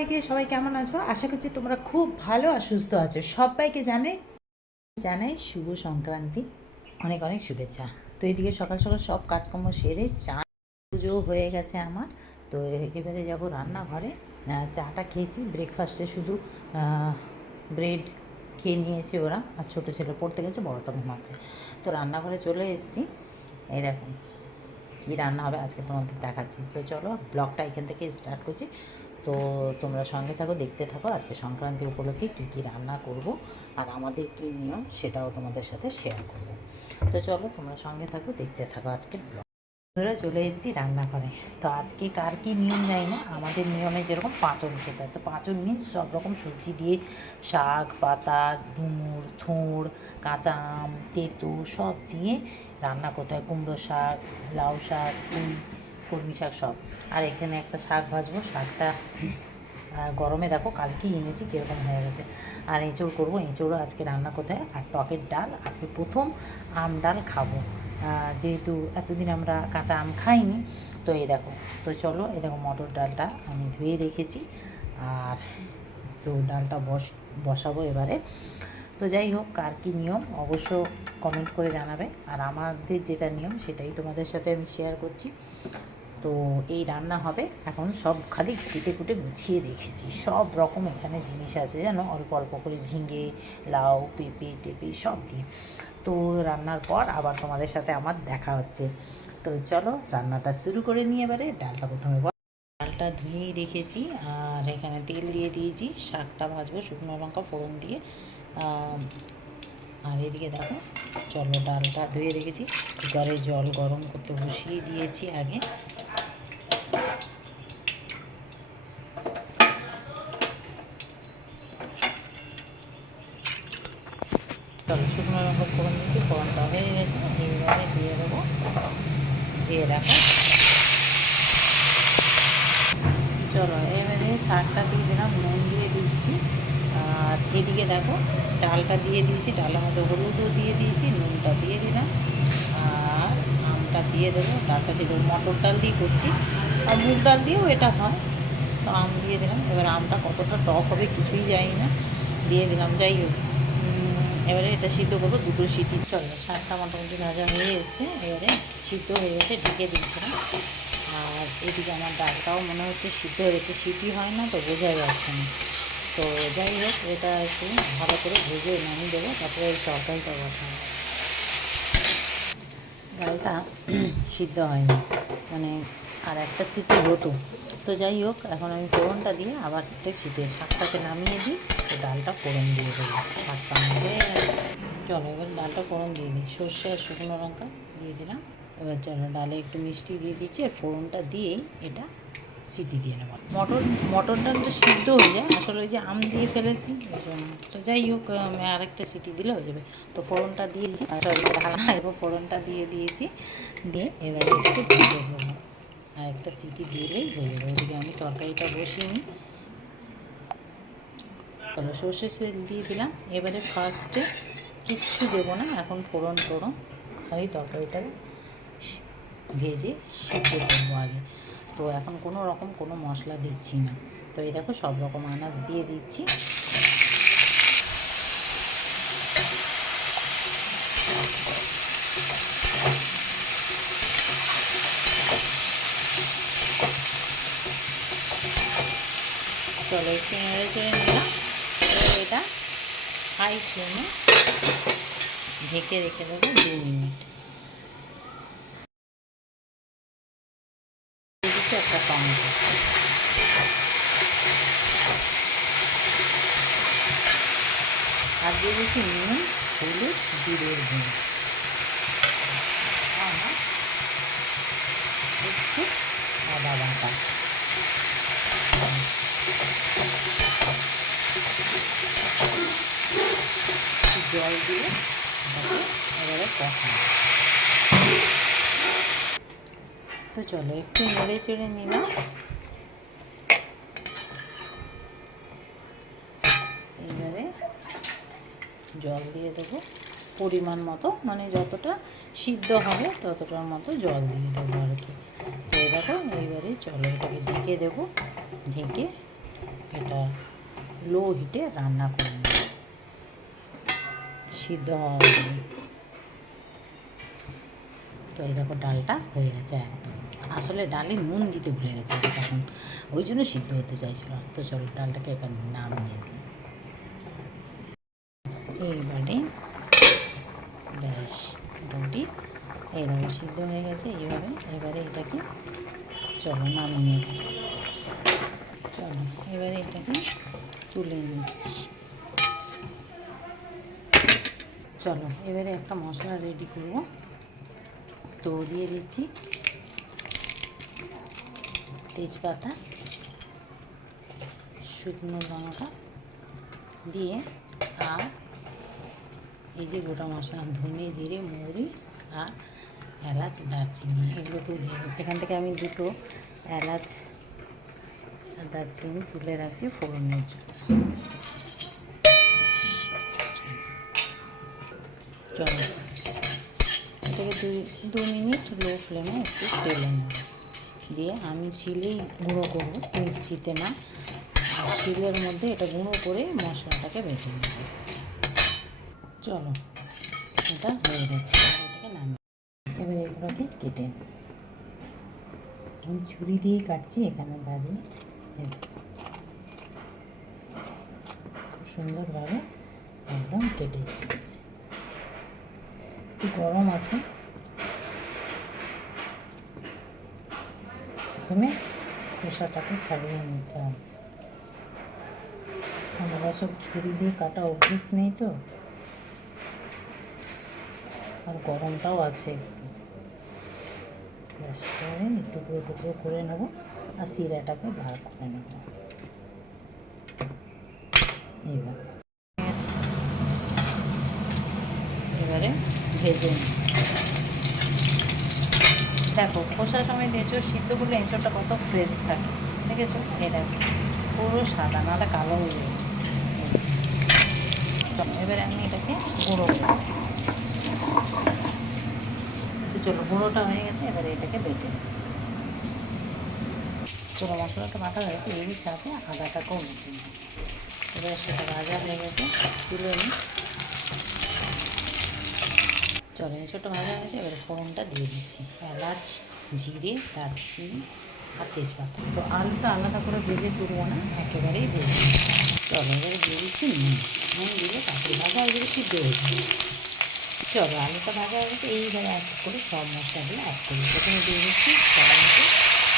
সবাই কেমন আছো? আশা করছি তোমরা খুব ভালো আর সুস্থ আছো। সবাইকে জানাই শুভ সংক্রান্তি, অনেক অনেক শুভেচ্ছা। তো এইদিকে সকাল সকাল সব কাজকর্ম সেরে চা পুজো হয়ে গেছে আমার। তো এবারে যাব রান্নাঘরে। চাটা খেয়েছি, ব্রেকফাস্টে শুধু ব্রেড খেয়ে নিয়েছে ওরা, আর ছোটো ছেলে পড়তে গেছে, বড়টা ঘুমাচ্ছে। তো রান্নাঘরে চলে এসেছি। এই দেখুন কী রান্না হবে আজকে তোমাদের দেখাচ্ছি। তো চলো ব্লগটা এখান থেকে স্টার্ট করছি। তো তোমরা সঙ্গে থাকো, দেখতে থাকো। আজকে সংক্রান্তি উপলক্ষে কী কী রান্না করব আর আমাদের কী নিয়ম সেটাও তোমাদের সাথে শেয়ার করব। তো চলো তোমরা সঙ্গে থাকো, দেখতে থাকো আজকের ব্লগ। ধরে চলে এসেছি রান্নাঘরে। তো আজকে কার কী নিয়ম জানি না, আমাদের নিয়মে যেরকম পাঁচন খেতে হয়, তো পাঁচন মিন্স সব রকম সবজি দিয়ে শাক পাতা ডুমুর থোড় কাঁচা আম তেঁতো সব দিয়ে রান্না করতে হয়। কুমড়ো শাক, লাউ শাক, কলমি শাক সব। আর এখানে একটা শাক ভাজবো, শাকটা গরমে দেখো কালকেই এনেছি কীরকম হয়ে গেছে। আর এঁচোড় করবো, এঁচোড়ও আজকে রান্না করতে হয়। আর টকের ডাল, আজকে প্রথম আম ডাল খাবো, যেহেতু এতদিন আমরা কাঁচা আম খাইনি। তো এই দেখো, তো চলো এই দেখো মটর ডালটা আমি ধুয়ে রেখেছি। আর তো ডালটা বসাবো এবারে। তো যাই হোক, কার কী নিয়ম অবশ্য কমেন্ট করে জানাবে। আর আমাদের যেটা নিয়ম সেটাই তোমাদের সাথে আমি শেয়ার করছি। তো এই রান্না হবে এখন। সব খালি কেটে কুটে গুছিয়ে রেখেছি, সব রকম এখানে জিনিস আছে জানো, অল্প অল্প করে ঝিঙে লাউ পেঁপে টেপে সব দিয়ে। তো রান্নার পর আবার তোমাদের সাথে আমার দেখা হচ্ছে। তো চলো রান্নাটা শুরু করে নিয়ে এবারে। ডালটা প্রথমে ডালটা ধুয়েই রেখেছি, আর এখানে তেল দিয়ে দিয়েছি, শাকটা ভাজবো শুকনো লঙ্কা ফোড়ন দিয়ে। আর এদিকে দেখো, চলো ডালটা ধুয়ে রেখেছি, কুকারে জল গরম করতে বসিয়ে দিয়েছি আগে। চলো শুকনো লঙ্কা ফোড়ন দিয়েছি, ফোড়নটা হয়ে গেছে, এইবারে দিয়ে দেবো, দিয়ে রাখো। চলো এবারে শাকটা দিয়ে দিলাম, নুন দিয়ে দিচ্ছি। আর এদিকে দেখো ডালটা দিয়ে দিয়েছি, ডালের মধ্যে হলুদও দিয়ে দিয়েছি, নুনটা দিয়ে দিলাম। আর আমটা দিয়ে দেবো, ডালটা সেটা মটর ডাল দিয়ে করছি, আর মুগ ডাল দিয়েও এটা হয়। তো আম দিয়ে দিলাম। এবার আমটা কতটা টক হবে কিছুই জানি না, দিয়ে দিলাম। যাই হোক, এবারে এটা সিদ্ধ করবো, দুটো সিটি। চলো শাকটা মোটামুটি ভাজা হয়ে এসছে, এবারে সিদ্ধ হয়ে গেছে, ঢেকে দিচ্ছিলাম। আর এদিকে আমার ডালটাও মনে হচ্ছে সিদ্ধ হয়ে গেছে, সিটি হয় না তো বোঝা যাচ্ছে না। তো যাই হোক, এটা একটু ভালো করে ভেজে নামিয়ে দেবো, তারপরে এই তরকারিটা বসাবো। ডালটা সিদ্ধ হয়নি, মানে আর একটা সিটি হতো। তো যাই হোক, এখন আমি ফোড়নটা দিয়ে আবার একটা সিটি শাকটাকে নামিয়ে দিই, তো ডালটা ফোড়ন দিয়ে দেবো। শাকটা হয়ে গেছে। চলো এবার ডালটা ফোড়ন দিয়ে দিই, সর্ষে আর শুকনো লঙ্কা দিয়ে দিলাম। এবার চলো ডালে একটু মিষ্টি দিয়ে দিচ্ছি, আর ফোড়নটা দিয়েই এটা সিটি দিয়ে নেব। মটর ডালটা সিদ্ধ হয়ে যায়, আসলে ওই যে আম দিয়ে ফেলেছি ওই জন্য। তো যাই হোক, আরেকটা সিটি দিলে হয়ে যাবে। তো ফোড়নটা দিয়ে দিই, এবার ফোড়নটা দিয়ে দিয়েছি, দিয়ে এবারে একটু ভেজে দেবো, আর একটা সিটি দিলেই হয়ে যাবে। ওইদিকে আমি তরকারিটা বসিয়ে নিই। চলো সর্ষের তেল দিয়ে দিলাম। এবারে ফার্স্টে কিচ্ছু দেবো না, এখন ফোড়ন টোড়ন খালি তরকারিটাকে ভেজে সিদ্ধ করবো আগে। তো এখন কোনো মশলা দিচ্ছি না। তো এই দেখো সব রকম আনাজ দিয়ে দিচ্ছি। চলো একটু নেড়ে চেড়ে নিলাম। এবার এটা হাই ফ্লেমে ঢেকে রেখে দেবো 2 মিনিট। দিচ্ছি একটা টমেটো, আর দিয়ে দিচ্ছি নুন হলুদ জিরের গুঁড়ো, আর একটু আদা বাটা। জল দিয়ে এবারে কষানো। তো চলো একটু নেড়ে চেড়ে নিলাম। এবারে জল দিয়ে দেবো পরিমাণ মতো, মানে যতটা সিদ্ধ হবে ততটার মতো জল দিয়ে দেবো আর কি। তো দেখো এইবারে চলো এটাকে ঢেকে দেবো, ঢেকে এটা লো হিটে রান্না করে নেব, সিদ্ধ হবে। তো এই দেখো ডালটা হয়ে গেছে একদম। আসলে ডালে নুন দিতে ভুলে গেছে তখন, ওই জন্য সিদ্ধ হতে চাইছিল। তো চলো ডালটাকে এবার নামিয়ে দিই। এইবারে ব্যাস মোটামুটি এইভাবে সিদ্ধ হয়ে গেছে এইভাবে। এবারে এটাকে চলো নামিয়ে নেব। চলো এবারে এটাকে তুলে নিচ্ছি। চলো এবারে একটা মশলা রেডি করব। তো দিয়ে দিচ্ছি তেজপাতা, শুকনো লঙ্কা দিয়ে, আর এই যে গোটা মশলা ধনে জিরে মৌরি আর এলাচ দারচিনি এগুলোকেও দিয়ে দেবো। এখান থেকে আমি দুটো এলাচ আর দারচিনি তুলে রাখছি ফোড়নের জন্য। চলো এটাকে দু মিনিট লো ফ্লেমে একটু তেলে নেব, দিয়ে আমি শিলেই গুঁড়ো করবো, মিক্সিতে না। আর শিলের মধ্যে এটা গুঁড়ো করে মশলাটাকে বেটে নেব। চলো এটা হয়ে গেছে, এটাকে নামিয়ে এবার এগুলোকে কেটে নেব। আমি ছুরি দিয়েই কাটছি এখানে দাঁড়িয়ে। খুব সুন্দরভাবে একদম কেটে যাচ্ছে। একটু গরম আছে, প্রথমে খোসাটাকে ছাড়িয়ে নিতে হবে। আমরা সব ছুরি দিয়ে কাটা অভ্যেস নেই তো, আর গরমটাও আছে একটু। ব্যাস করে টুকরো টুকরো করে নেবো আর শিরাটাকে বার করে নেব এইভাবে। এবারে ভেজে নিই। দেখো কষার সময় এঁচড় সিদ্ধ করলে এঁচড়টা কত ফ্রেশ থাকে, দেখেছো? এটা পুরো সাদা, নাহলে কালো হয়ে যাবে। এবারে আমি এটাকে গুঁড়ো করব। চলো গুঁড়োটা হয়ে গেছে, এবারে এটাকে বেটে নেব। পুরো মশলাটা বাটা হয়ে গেছে, এর সাথে আদাটাকেও বেটে নেব। এবারে সেটা ভাজা হয়ে গেছে, তুলে নিই। চলো এঁচড়টা ভাজা হয়ে গেছে, এবারে ফোড়নটা দিয়ে দিচ্ছি। এলাচ, জিরে, দারচিনি আর তেজপাতা। তো আলুটা আলাদা করে ভেজে তুলবো না, একেবারেই ভেজে। চলো এবারে দিয়ে দিচ্ছি নুন। নুন দিলে তারপরে ভাজা হয়ে গেলে সিদ্ধ হয়ে যাবে। চলো আলুটা ভাজা হয়ে গেছে, এইভাবে এক করে সব মশলাগুলো অ্যাড করি। প্রথমে দিয়ে দিচ্ছি টমেটো,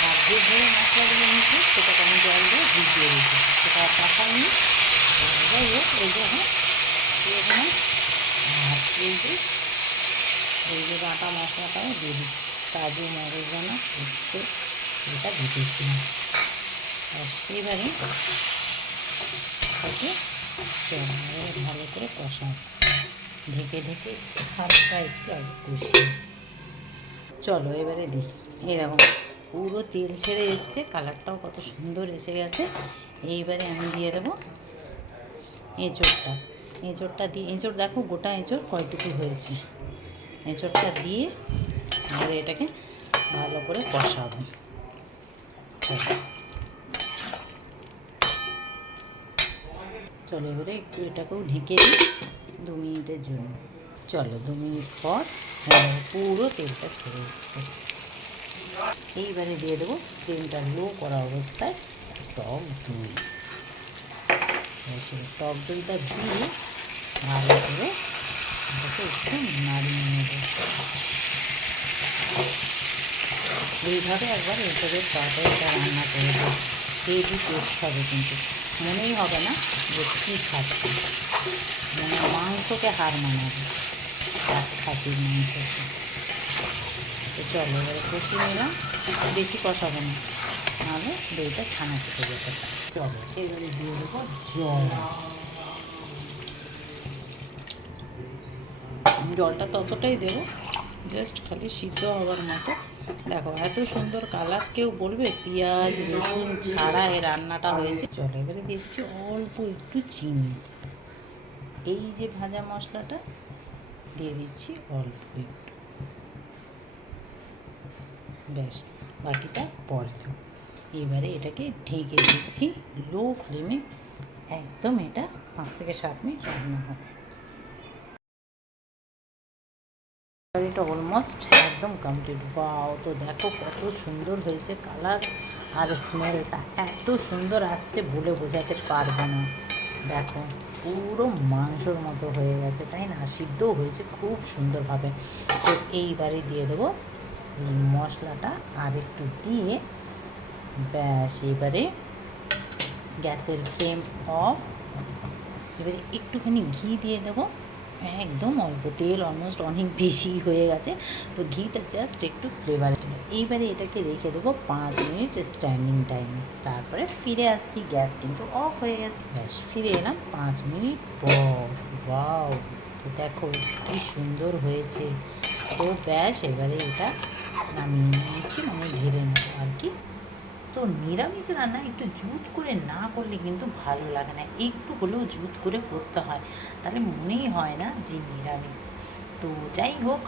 আর যে মশলাগুলো নিচ্ছি সেটাকে আমি জল দিয়ে ভিজিয়ে রেখেছি, সেটা কাঁচাইনি। যাই হোক এই যে এখন দিয়ে দিলাম। আর এই যে বাটা মশলাটাও দিয়ে দিচ্ছি, কাজু মগজদানা পোস্ত এটা দিতেছিলাম। এবারে তাকে ভালো করে কষাও, ঢেকে ঢেকে হালকা একটু আগে কষিয়ে। চলো এবারে দিই। এরকম পুরো তেল ছেড়ে এসছে, কালারটাও কত সুন্দর এসে গেছে। এইবারে আমি দিয়ে দেবো এঁচড়টা। এঁচড়টা দিয়ে, এঁচড় দেখো গোটা এঁচড় কয়টুকু হয়েছে। এঁচড়টা দিয়ে এবারে এটাকে ভালো করে কষাবো। চলো এবারে একটু এটাকেও ঢেকে দিই 2 মিনিটের জন্য। চলো 2 মিনিট পর পুরো তেলটা ছেড়ে দিচ্ছে। এইবারে দিয়ে দেবো ফ্লেমটা লো করা অবস্থায় টক দই। টক দইটা দিয়ে ভালো করে এটাকে একটু নাড়িয়ে নেব। এইভাবে একবার এঁচড়ের তরকারিটা রান্না করে দেবো, হেভি টেস্ট হবে, কিন্তু মনেই হবে না যে কী খাচ্ছি, মানে মাংসকে হার মানাবে, খাসির মাংসকে। তো চলো এবারে কষিয়ে নিলাম, বেশি কষাবো না, নাহলে দইটা ছানা খেতে যেতে পারে। চলো এবারে দিয়ে দেবো জল। জলটা ততটাই দেবো জাস্ট খালি সিদ্ধ হওয়ার মতো। দেখো এত সুন্দর কালার, কেউ বলবে পেঁয়াজ রসুন ছাড়া এই রান্নাটা হয়েছে। চলো এবারে দিচ্ছি অল্প একটু চিনি। এই যে ভাজা মশলাটা দিয়ে দিচ্ছি অল্প একটু, ব্যাস বাকিটা পরে দেবো। এবারে এটাকে ঢেকে দিচ্ছি লো ফ্লেমে, একদম এটা 5 থেকে 7 মিনিট রান্না হবে। এটা অলমোস্ট একদম কমপ্লিট। বাও, তো দেখো কত সুন্দর হয়েছে কালার, আর স্মেলটা এত সুন্দর আসছে বলে বোঝাতে পারবো না। দেখো পুরো মাংসর মতো হয়ে গেছে, তাই না? সিদ্ধও হয়েছে খুব সুন্দরভাবে। তো এইবারে দিয়ে দেবো মশলাটা আর একটু দিয়ে, ব্যাস এবারে গ্যাসের ফ্লেম অফ। এবারে একটুখানি ঘি দিয়ে দেবো, একদম অল্প তেল, অলমোস্ট অনেক বেশি হয়ে গেছে, তো ঘিটা জাস্ট একটু ফ্লেভার। এইবারে এটাকে রেখে দেবো 5 মিনিট স্ট্যান্ডিং টাইমে, তারপরে ফিরে আসছি। গ্যাস কিন্তু অফ হয়ে গেছে। ব্যাস ফিরে এলাম 5 মিনিট পর। ওয়াও, তো দেখো কি সুন্দর হয়েছে। তো ব্যাস এবারে এটা নামিয়ে নিচ্ছি, মানে ঢেলে নেবো আর কি। তো নিরামিষ রান্না একটু জুত করে না করলে কিন্তু ভালো লাগে না, একটু হলেও জুত করে করতে হয়, তাহলে মনেই হয় না যে নিরামিষ। তো যাই হোক,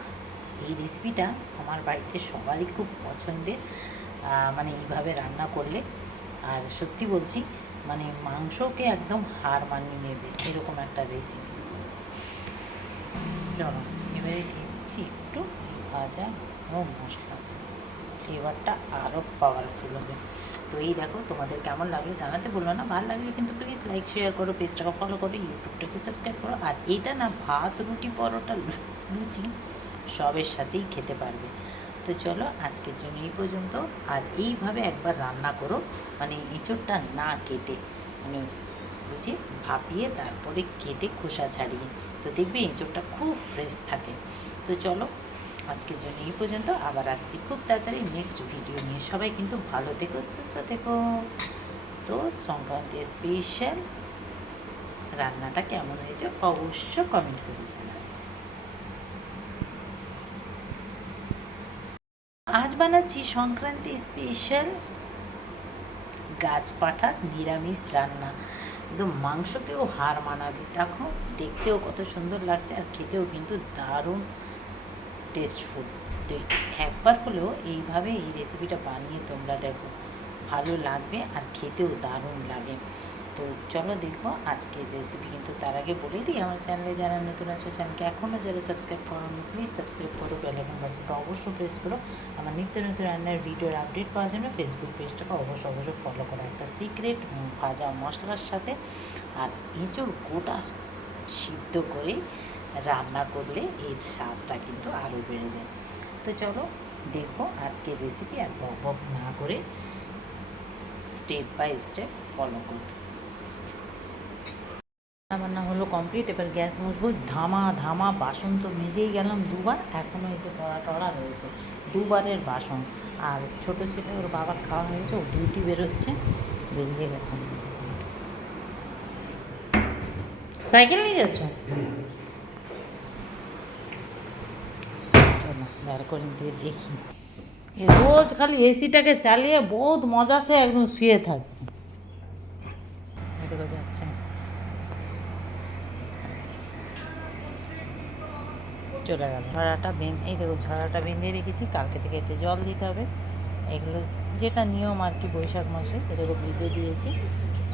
এই রেসিপিটা আমার বাড়িতে সবারই খুব পছন্দের, মানে এইভাবে রান্না করলে। আর সত্যি বলছি, মানে মাংসকে একদম হার মানিয়ে নেবে এরকম একটা রেসিপি। চলো এবারে দিয়ে দিচ্ছি একটু ভাজা ও মশলা, ফ্লেভারটা আরও পাওয়ারফুল হবে। তো এই দেখো, তোমাদের কেমন লাগলো জানাতে বললো না। ভালো লাগলে কিন্তু প্লিজ লাইক শেয়ার করো, পেজটাকে ফলো করো, ইউটিউবটাকে সাবস্ক্রাইব করো। আর এটা না ভাত, রুটি, পরোটা, লুচি সবের সাথেই খেতে পারবে। তো চলো আজকের জন্য এই পর্যন্ত। আর এইভাবে একবার রান্না করো, মানে এঁচোড়টা না কেটে, মানে ওই যে ভাপিয়ে তারপরে কেটে খোসা ছাড়িয়ে, তো দেখবে এঁচোড়টা খুব ফ্রেশ থাকে। তো চলো আজকের জন্য এই পর্যন্ত, আবার আসছি খুব তাড়াতাড়ি নেক্সট ভিডিও নিয়ে। সবাই কিন্তু ভালো থেকো, সুস্থ থেকো। তো সংক্রান্তি স্পেশাল রান্নাটা কেমন হয়েছে অবশ্য কমেন্ট করে জানাবে। আজ বানাচ্ছি সংক্রান্তি স্পেশাল গাছপাঠা নিরামিষ রান্না, একদম মাংসকেও হার মানাবে। দেখো দেখতেও কত সুন্দর লাগছে, আর খেতেও কিন্তু দারুণ টেস্টফুল। তো একবার হলেও এইভাবে এই রেসিপিটা বানিয়ে তোমরা দেখো, ভালো লাগবে আর খেতেও দারুণ লাগে। তো চলো দেখবো আজকের রেসিপি। কিন্তু তার আগে বলে দিই, আমার চ্যানেলে যারা নতুন আছো, চ্যানেলকে এখনও যারা সাবস্ক্রাইব করোনি প্লিজ সাবস্ক্রাইব করো, বেল আইকন বাটনটা অবশ্যই প্রেস করো। আমার নিত্য নতুন রান্নার ভিডিওর আপডেট পাওয়ার জন্য ফেসবুক পেজটাকে অবশ্যই ফলো করো। একটা সিক্রেট ভাজা মশলার সাথে আর এঁচোড় গোটা সিদ্ধ করে রান্না করলে এর স্বাদটা কিন্তু আরও বেড়ে যায়। তো চলো দেখবো আজকের রেসিপি, আর বক বক না করে স্টেপ বাই স্টেপ ফলো করবো। রান্না হলো কমপ্লিট, এবার গ্যাস মুছবো। ধামা ধামা বাসন তো মেজেই গেলাম দুবার, এখনও এই যে টড়া রয়েছে, দুবারের বাসন। আর ছোট ছেলে, ওর বাবার খাওয়া হয়েছে, ও ডিউটি বেরোচ্ছে, বেরিয়ে গেছে। সাইকেল নিয়ে যাচ্ছ? চলো বের করে দিয়ে দেখি। রোজ খালি এসিটাকে চালিয়ে বহুত মজা সে একদম শুয়ে থাকবে। এদিকে যাচ্ছে, চলে গেল। ঝরাটা এই দেখো, ঝরাটা বেঁধে রেখেছি, কালকে থেকে এতে জল দিতে হবে। এগুলো যেটা নিয়ম আর কি বৈশাখ মাসে, এটাকে বেঁধে দিয়েছি।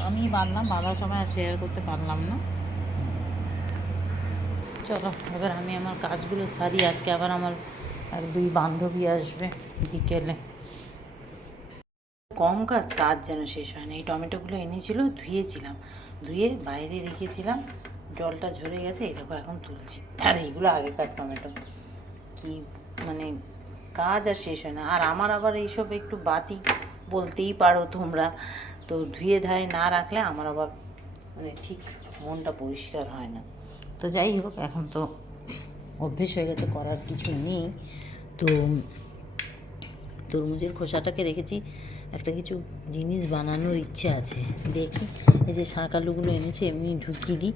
আমি বাঁধলাম, বাঁধার সময় আর শেয়ার করতে পারলাম না। চলো এবার আমি আমার কাজগুলো সারি। আজকে আবার আমার 2 বান্ধবী আসবে বিকেলে। কম কাজ যেন শেষ হয় না। এই টমেটোগুলো এনেছিল, ধুয়েছিলাম, ধুয়ে বাইরে রেখেছিলাম, জলটা ঝরে গেছে, এই দেখো এখন তুলছি। আর এইগুলো আগেকার টমেটো, কি মানে কাজ আর শেষ হয় না। আর আমার আবার এইসব একটু বাতি বলতেই পারো তোমরা, তো ধুয়ে ধায়ে না রাখলে আমার আবার মানে ঠিক মনটা পরিষ্কার হয় না। তো যাই হোক, এখন তো অভ্যেস হয়ে গেছে, করার কিছু নেই। তো তরমুজের খোসাটাকে রেখেছি, একটা কিছু জিনিস বানানোর ইচ্ছে আছে, দেখি। এই যে শাক আলুগুলো এনেছি, এমনি ঢুকিয়ে দিই।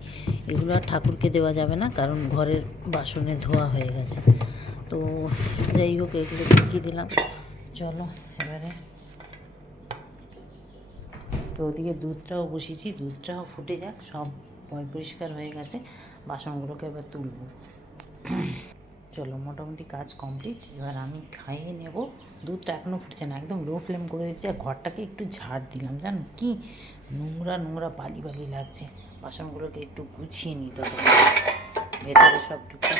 এগুলো আর ঠাকুরকে দেওয়া যাবে না, কারণ ঘরের বাসনে ধোয়া হয়ে গেছে। তো যাই হোক, এগুলো ঢুকিয়ে দিলাম। চলো এবারে, তো ওদিকে দুধটাও বসিয়েছি, দুধটাও ফুটে যাক, সব পরিষ্কার হয়ে গেছে, বাসনগুলোকে এবার তুলব। চলো মোটামুটি কাজ কমপ্লিট। এবার আমি খাইয়ে নেব। দুধটা এখনও ফুটছে না, একদম লো ফ্লেম করে দিচ্ছি। আর ঘরটাকে একটু ঝাড় দিলাম, জানো কি নোংরা নোংরা বালি বালি লাগছে। বাসনগুলোকে একটু গুছিয়ে নিতে হবে, ভেতরে সব ঢুকে।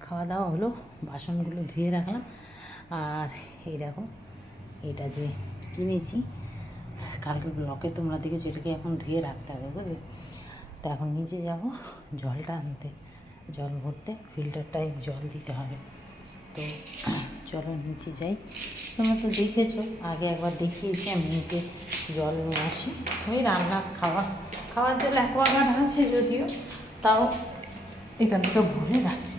খাওয়া দাওয়া হলো, বাসনগুলো ধুয়ে রাখলাম। আর এই দেখো, এটা যে কিনেছি কালকে ব্লকে তোমরা দেখেছো, এটাকে এখন ধুয়ে রাখতে হবে, বুঝলে। তা এখন নিচে যাব জলটা আনতে, জল ভরতে ফিল্টারটায় জল দিতে হবে। তো চলো নিচে যাই। তোমরা তো দেখেছো, আগে একবার দেখিয়েছি আমি নিচে জল নিয়ে আসি। ওই রান্না খাওয়ার জল অ্যাকোয়াগার্ড আছে যদিও, তাও এখান থেকে ভরে রাখি।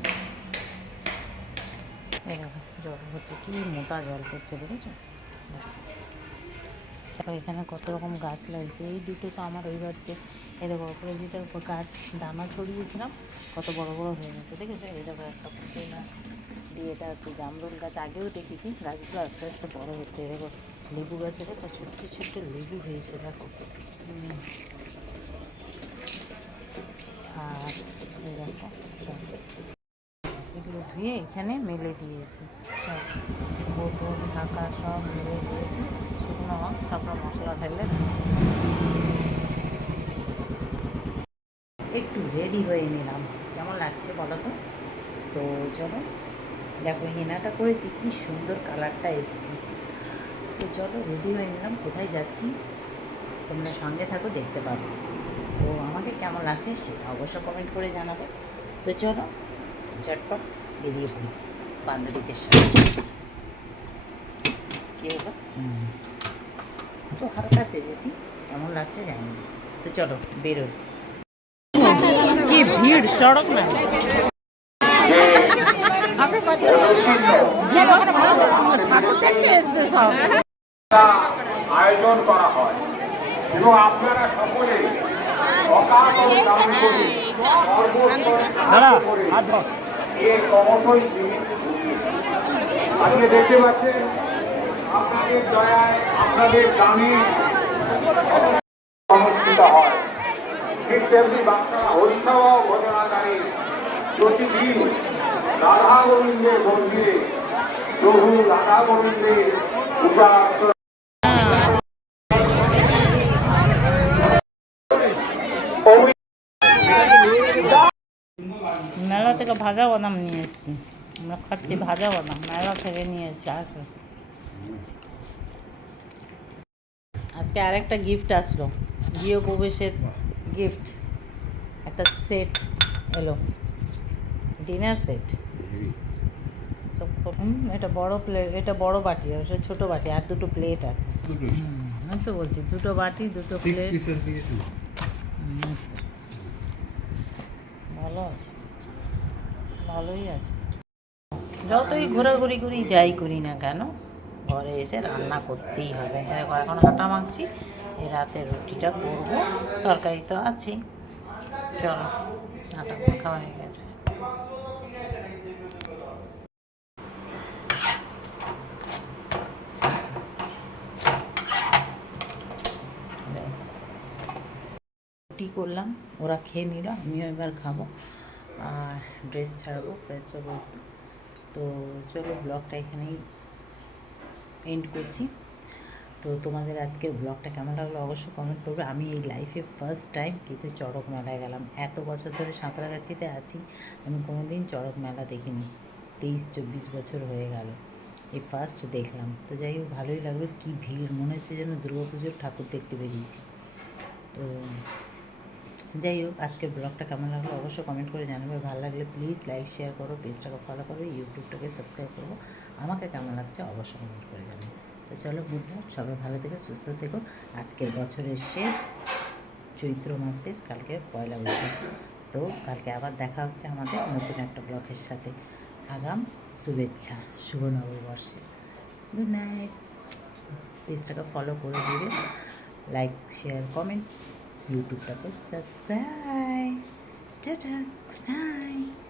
এরকম জল হচ্ছে, কি মোটা জল পড়ছে দেখেছো। দেখো এখানে কত রকম গাছ লাগছে। এই দুটো তো আমার ওই বাড়ছে, এরকম ওপরে যেটা গাছ দানা ছড়িয়েছিলাম কত বড় বড় হয়ে গেছে দেখেছো। এই দেখো একটা পুদিনা দিয়ে, এটা হচ্ছে জামরুল গাছ, আগেও দেখেছি। গাছগুলো আস্তে আস্তে বড় হচ্ছে। দেখো লেবু গাছে দেখো ছোট্ট ছোট্ট লেবু হয়েছে দেখো। আর এই দেখো এগুলো ধুয়ে এখানে মেলে দিয়েছি, সব বোতল ঢাকা সব মেলে দিয়েছি। শুকনো হোক, তারপর মশলা ঢেলে একটু রেডি হয়ে নিলাম। কেমন লাগছে বলো তো। তো চলো দেখো হেনাটা করেছি, কি সুন্দর কালারটা এসেছে। তো চলো রেডি হয়ে নিলাম, কোথায় যাচ্ছি তোমরা সঙ্গে থাকো, দেখতে পাবো। তো আমাকে কেমন লাগছে সেটা অবশ্য কমেন্ট করে জানাবে। তো চলো চটপট বেরিয়ে পড়ি বান্ধবীদের সাথে। কী হলো, তো হালকা সেজেছি, কেমন লাগছে জানি না। তো চলো বেরোই। কি ভিড়, চড়ক না ঠাকুর দেখতে এসছে সব। আয়োজন করা হয় এবং আপনারা সকলে আজকে দেখতে পাচ্ছেন আপনাদের দয়ায় আপনাদের গ্রামে অনুষ্ঠিত হয়। ঠিক তেমনি বাংলা হরিসভা ঘটনাকারী প্রতিদিন রাধা গোবিন্দের মন্দিরে প্রভু রাধা গোবিন্দের পূজা মেলা থেকে ভাজা বাদাম নিয়ে এসেছি, আমরা খাচ্ছি ভাজা বাদাম, মেলা থেকে নিয়ে এসেছি। আজকে আরেকটা গিফট আসলো, গৃহপ্রবেশের গিফট, একটা সেট এলো, ডিনার সেট। এটা বড় প্লেট, এটা বড় বাটি, আর এটা ছোটো বাটি, আর দুটো প্লেট আছে। আমি তো বলছি দুটো বাটি দুটো প্লেট। ভালো আছে, ভালোই আছে। যতই ঘোরাঘুরি করি যাই করি না কেন, ঘরে এসে রান্না করতেই হবে। এখন হাঁটা মাখছি, এই রাতে রুটিটা করবো, তরকারি তো আছেই। চলো হাঁটা মাখা হয়ে গেছে। রুটি করলাম, ওরা খেয়ে নিল, আমিও এবার খাবো। আর ড্রেস ছাড়বো, ফ্রেশ হবো একটু, তো চলো ব্লগটা এখানেই এন্ড করছি। তো তোমাদের আজকের ব্লগটা কেমন লাগলো অবশ্যই কমেন্ট করবে। আমি এই লাইফে ফার্স্ট টাইম কিন্তু চড়ক মেলায় গেলাম। এত বছর ধরে সাঁতরাগাছিতে আছি, আমি কোনো দিন চড়ক মেলা দেখিনি। 23-24 বছর হয়ে গেল, এই ফার্স্ট দেখলাম। তো যাই হোক, ভালোই লাগলো। কী ভিড়, মনে হচ্ছে যেন দুর্গাপুজোর ঠাকুর দেখতে বেরিয়েছি। তো যাই হোক, আজকের ব্লগটা কেমন লাগলো অবশ্যই কমেন্ট করে জানাবে। ভালো লাগলে প্লিজ লাইক শেয়ার করো, পেজটাকে ফলো করো, ইউটিউবটাকে সাবস্ক্রাইব করো। আমাকে কেমন লাগছে অবশ্যই কমেন্ট করে জানাবে। তো চলো বন্ধু, সবাই ভালো থেকো, সুস্থ থেকো। আজকের বছরের শেষ, চৈত্র মাস শেষ, কালকে পয়লা বৈশাখ। তো কালকে আবার দেখা হচ্ছে আমাদের নতুন একটা ব্লগের সাথে। আগাম শুভেচ্ছা, শুভ নববর্ষে। Good night. পেজটাকে ফলো করে দিবে, লাইক শেয়ার কমেন্ট, ইউটিউবটাকে সাবস্ক্রাইব। টাটা, গুড নাইট।